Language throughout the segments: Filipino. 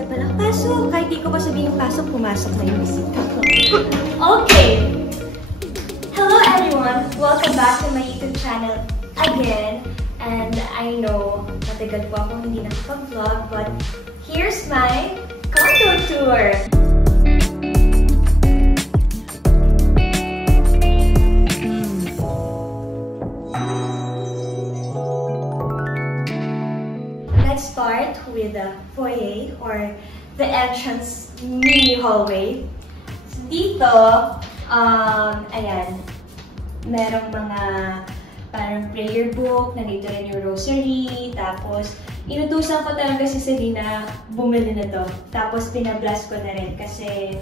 bisita pala. Pasok! Kahit di ko pa sabihin pasok, pumasok na yung bisita ko. Okay! Hello everyone! Welcome back to my YouTube channel again. And I know, matagal po ako hindi nakapag-vlog, but here's my condo tour! Let's start with the foyer or the entrance mini hallway. So dito, ayan, merong mga parang prayer book, nandito rin yung rosary, tapos inutusan ko talaga si Selena bumili na to. Tapos pinablast ko na rin kasi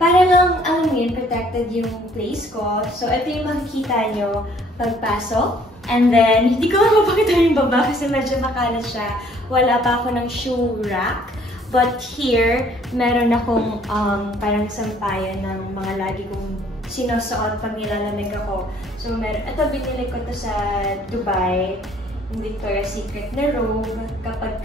para lang, protected yung place ko. So ito yung makikita nyo pagpasok. And then, hindi ko mapakita yung baba kasi medyo makalat siya. Wala pa ako ng shoe rack. But here, meron akong parang sampayan ng mga lagi kong sinusuot pag nilalamig ako. So, ito binili ko to sa Dubai, yung Victoria's Secret na robe. Kapag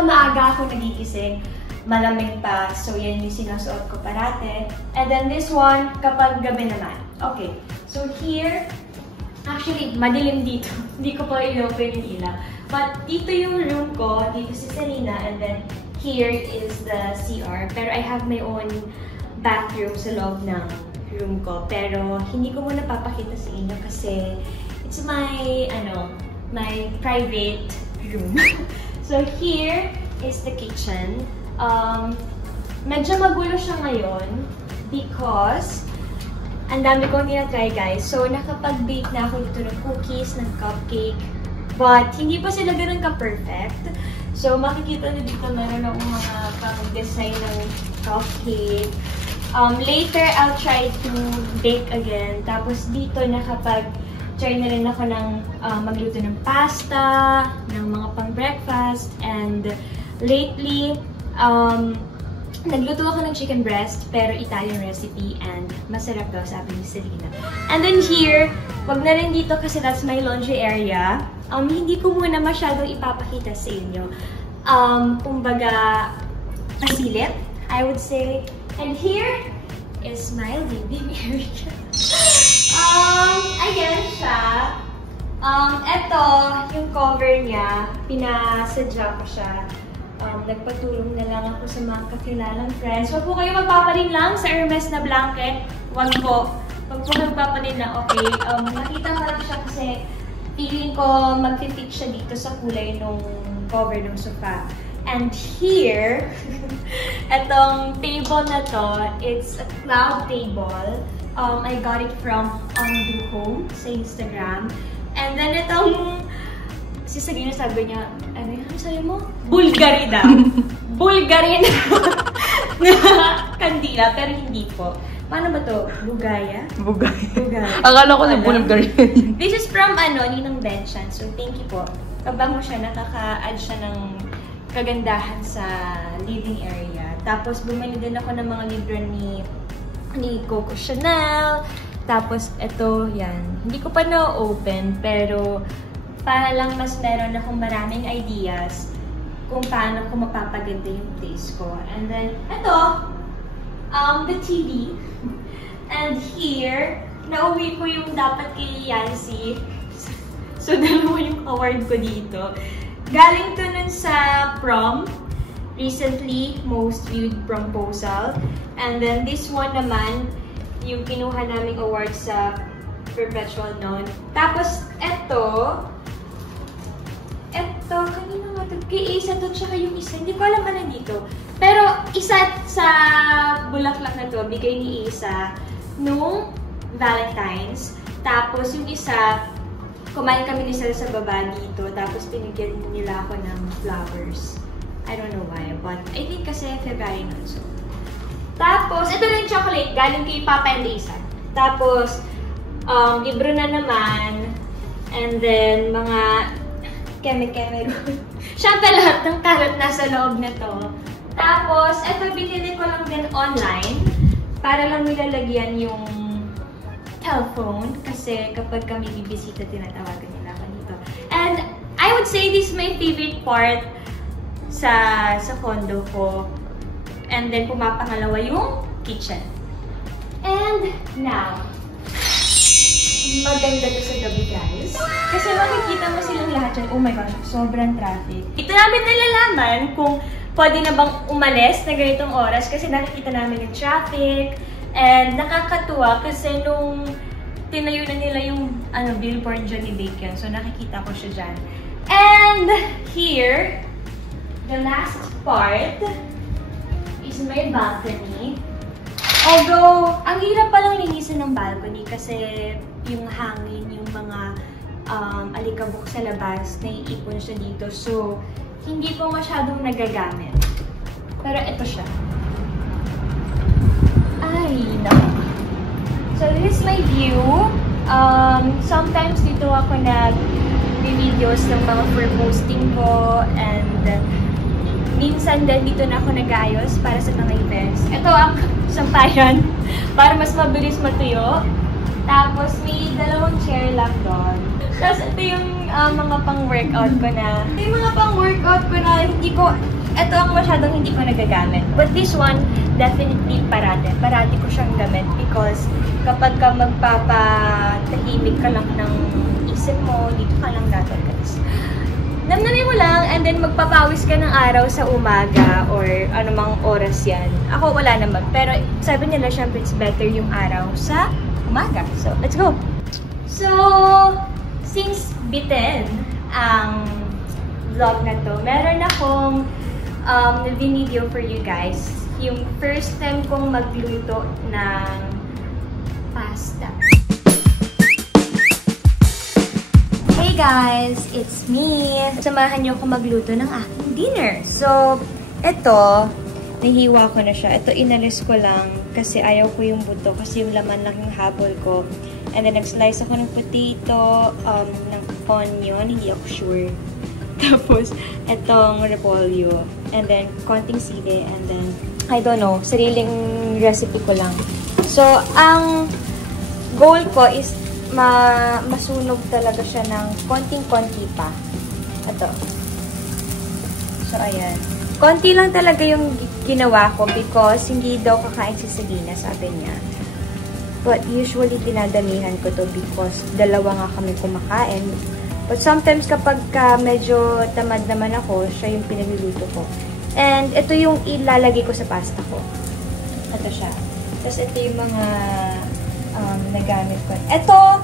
maaga ako nagigising, malamig pa. So, yan yung sinusuot ko parate. And then this one, kapag gabi naman. Okay. So here, actually, madilim dito. Hindi ko pa i-open yung ilaw. But dito yung room ko, dito si Selena, and then here is the CR. Pero I have my own bathroom sa loob ng room ko. Pero hindi ko muna papakita sa inyo kasi it's my private room. So here is the kitchen. Medyo magulo siya ngayon because ang dami kong tinatry, guys. So, nakapag-bake na ako dito ng cookies, ng cupcake. But, hindi pa sila ganun ka-perfect. So, makikita nyo dito meron akong mga pang-design ng cupcake. Later, I'll try to bake again. Tapos, dito nakapag-try na rin ako ng magluto ng pasta, ng mga pang-breakfast. And, lately, nagluto ako ng chicken breast, pero Italian recipe, and masarap daw, sabi ni Selena. And then here, wag na rin dito kasi that's my laundry area. Hindi ko muna masyadong ipapakita sa inyo. Kumbaga, pasilip, I would say. And here is my living area. Ayan siya. Ito, yung cover niya, pinasadya ko siya. Nagpatulong na lang ako sa mga kakilalang friends. Huwag po kayo magpapanin lang sa Hermes na blanket. Huwag po magpapanin lang, okay? Nakita ko lang siya kasi feeling ko mag-fit siya dito sa kulay nung cover ng sofa. And here, etong table na to, it's a cloud table. I got it from Undo Home sa Instagram. And then itong si Selena sabi niya, ano sabi mo? Bulgari daw. Bulgari na kandila, pero hindi po. Paano ba to? Bugaya? Bugaya. Akala ko na Bulgari. This is from Ninong Benchan. So, thank you po. Kabango siya, nakaka-add siya ng kagandahan sa living area. Tapos, bumili din ako ng mga libro ni Coco Chanel. Tapos, ito, yan. Hindi ko pa na-open, pero para lang mas meron akong maraming ideas kung paano ko mapapaganda yung place ko. And then, ito, the TV. And here, nauwi ko yung dapat kay Yancy. So, dalawa yung award ko dito. Galing to nun sa prom. Recently, most viewed proposal. And then, this one naman, yung kinuha naming award sa Perpetual Noun. Tapos, kanina nga ito, kay isa to, tsaka yung isa, hindi ko alam ba nandito. Pero, isa sa bulaklak na to, bigay ni Isa nung Valentine's. Tapos, yung isa, kumain kami ni Sel sa baba dito, tapos pinigyan nila ako ng flowers. I don't know why, but I think kasi February nun. So. Tapos, ito lang yung chocolate, galing kay Papa and Lisa. Tapos, libro na naman, and then, mga keme-keme. Siyempre lahat ng karot nasa loob na to. Tapos, ito binili ko lang din online para lang nilalagyan yung telephone kasi kapag kami bibisita, tinatawagan nila ako dito. And I would say this is my favorite part sa condo ko. And then, pumapangalawa yung kitchen. And now, maganda to sa gabi, guys. Kasi makikita mo silang lahat dyan. Oh my gosh, sobrang traffic. Ito namin nalalaman kung pwede na bang umalis na ganitong oras kasi nakikita namin yung traffic. And nakakatuwa kasi nung tinayo na nila yung billboard dyan ni Bacon. So nakikita ko siya dyan. And here, the last part is my balcony. Although, ang hirap palang linisin ng balcony kasi yung hangin, yung mga alikabok sa labas, naiipon siya dito. So, hindi po masyadong nagagamit. Pero ito siya. Ay, no. So, this is my view. Sometimes dito ako nag-videos ng mga for posting ko and minsan din dito na ako nag-ayos para sa mga events. Ito ang sampayan para mas mabilis matuyo. Tapos may dalawang chair lang doon. Tapos ito yung mga pang-workout ko na. Ito yung mga pang-workout ko na ito ang masyadong hindi ko nagagamit. But this one, definitely parate. Parate ko siyang gamit because kapag ka magpapatahimik ka lang ng isip mo, dito ka lang gagawin. Namnamin mo lang and then magpapawis ka ng araw sa umaga or anumang oras yan. Ako wala naman. Pero sabi nila, syempre it's better yung araw sa umaga. So, let's go! So, since bitin ang vlog na to, meron akong video for you guys. Yung first time kong magluto ng pasta. Hey guys! It's me! Samahan niyo ako magluto ng aking dinner. So, ito, nahiwa ko na siya. Ito, inalis ko lang kasi ayaw ko yung buto kasi yung laman lang yung habol ko. And then, nag-slice ako ng potato, ng onion, hindi ako sure. Tapos, itong repolyo. And then, konting sili. And then, I don't know, sariling recipe ko lang. So, ang goal ko is masunog talaga siya ng konting-konti pa. Ito. So, ayan. Konti lang talaga yung ginawa ko because hindi daw kakain si Selena, sabi niya. But usually, dinadamihan ko to because dalawa nga kami kumakain. But sometimes, kapag medyo tamad naman ako, siya yung pinagluluto ko. And ito yung ilalagay ko sa pasta ko. Ito siya. Tapos ito yung mga nagamit ko. Ito,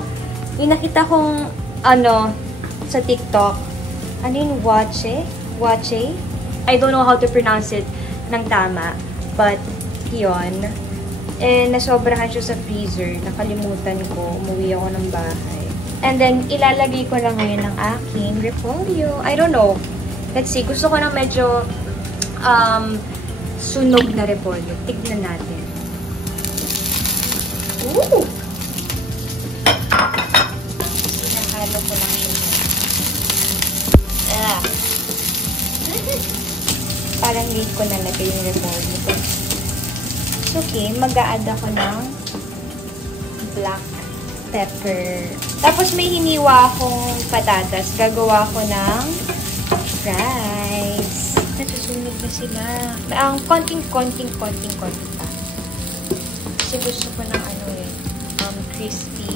yung nakita kong sa TikTok. Ano yung wache? Wache? I don't know how to pronounce it ng tama. But, yun. And nasobrahan siya sa freezer. Nakalimutan ko. Umuwi ako ng bahay. And then, ilalagay ko lang ngayon ng aking repolyo. I don't know. Let's see. Gusto ko ng medyo sunog na repolyo. Tignan natin. Ooh! Sinahalo ko lang siya. Parang late ko nalagay yung repolyo. It's okay. Mag-a-add ako ng black pepper. Tapos may hiniwa akong patatas. Gagawa ko ng fries. Nasusunog na sila. Ang konting-konting pa. Kasi gusto ko ng crispy.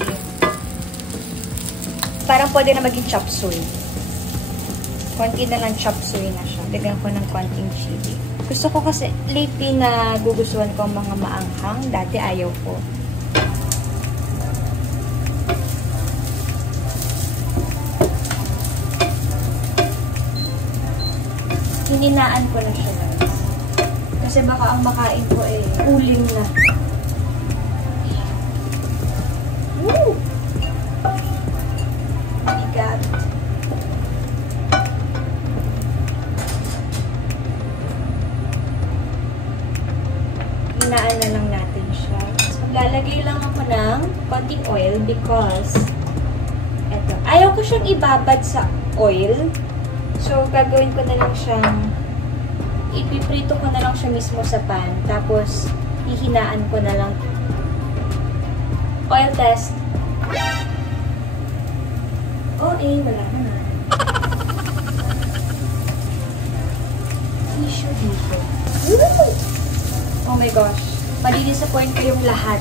Parang pwede na maging chop suey. Konti na lang chop suey na siya. Lagyan ko ng konting chili. Gusto ko kasi lately na gugustuhan ko ang mga maanghang. Dati ayaw ko. Hininaan ko na siya, guys. Kasi baka ang makain ko uling na. Woo! Bigat. Hinaan na lang natin siya. So, maglalagay lang ako ng konting oil because eto. Ayaw ko siyang ibabad sa oil. So, gagawin ko na lang siyang, ipiprito ko na lang siya mismo sa pan. Tapos, hihinaan ko na lang. Oil test. Wala naman. gosh. Madi-disappoint kayong lahat.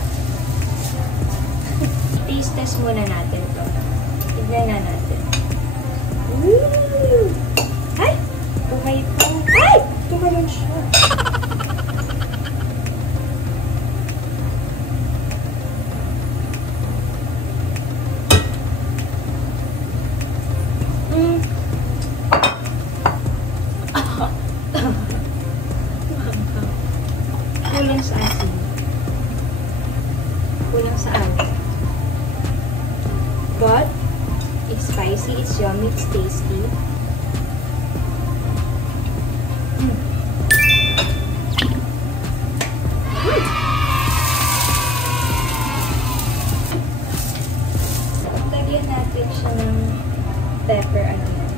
Taste test muna natin to. Tignan na natin. Woo! Ay! Tumay pa. Ay! Tumalon siya. Kulang sa asin. Kulang sa asin. But, it's spicy, it's yummy, it's tasty. Lagyan natin siya ng pepper, ano yan.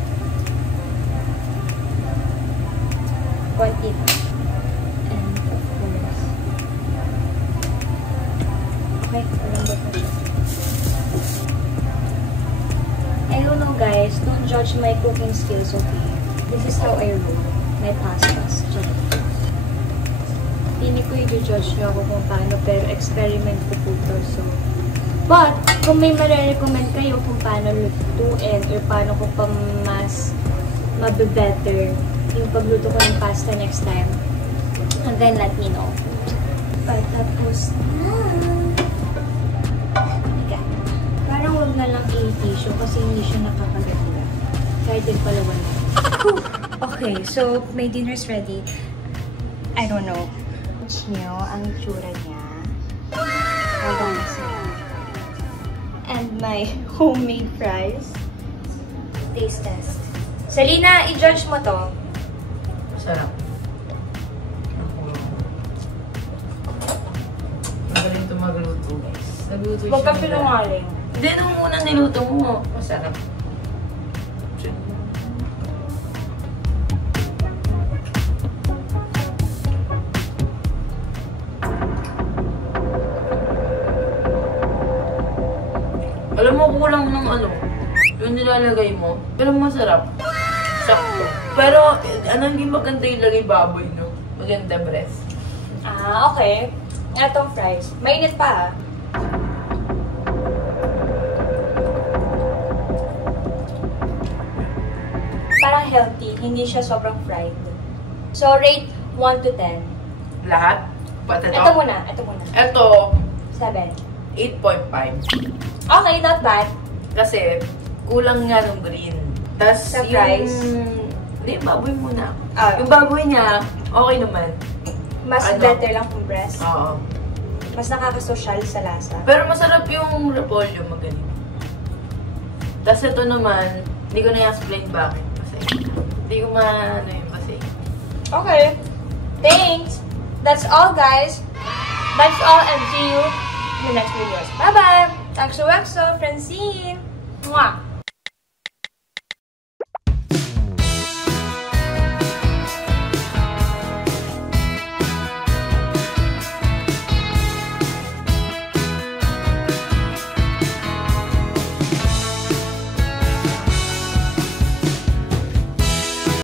Quantity. And of course. Okay, malambot na siya. I don't know guys, don't judge my cooking skills, okay? This is how I roll my pastas. Hindi ko i-judge nyo ako kung paano, pero experiment ko po to. So, but, kung may marirecommend kayo kung paano lutuin or paano ko pa mas mabe-better yung pagluto ko ng pasta next time, and then let me know. Patapos na. Parang huwag na lang i-tissue kasi hindi siya nakakaganda. Kahit din palawan na. Okay, so my dinner's ready. I don't know. Nyo ang itsura niya. Hold on a second. And my homemade fries. Taste test. Selena, i-judge mo to. Masarap. Magaling ito magluto. Nagluto siya. Huwag ka pinungaling. Hindi, nung unang niluto mo. Masarap. Alam mo, kulang ng ano, yung nilalagay mo. Pero masarap. Sakto. Pero, hindi maganda yung lagay baboy, no? Maganda breast. Ah, okay. Itong fries. Mainit pa, Parang healthy. Hindi siya sobrang fried. So, rate 1 to 10. Lahat? Pati Ito muna. Ito, 7. 8.5. Okay, not bad. Kasi, kulang nga ng green. Tapos, Sa fries? Hindi, baboy muna. Ah. Yung baboy niya, okay naman. Mas better lang kung breast. Oo. Mas nakakasosyal sa lasa. Pero masarap yung repolyo, magaling. Tapos ito naman, hindi ko na-explain bakit. Kasi, hindi ko yung kasi. Okay. Thanks. That's all, guys. That's all, and see you in the next videos. Bye-bye. XOXO, Francine. Mwah.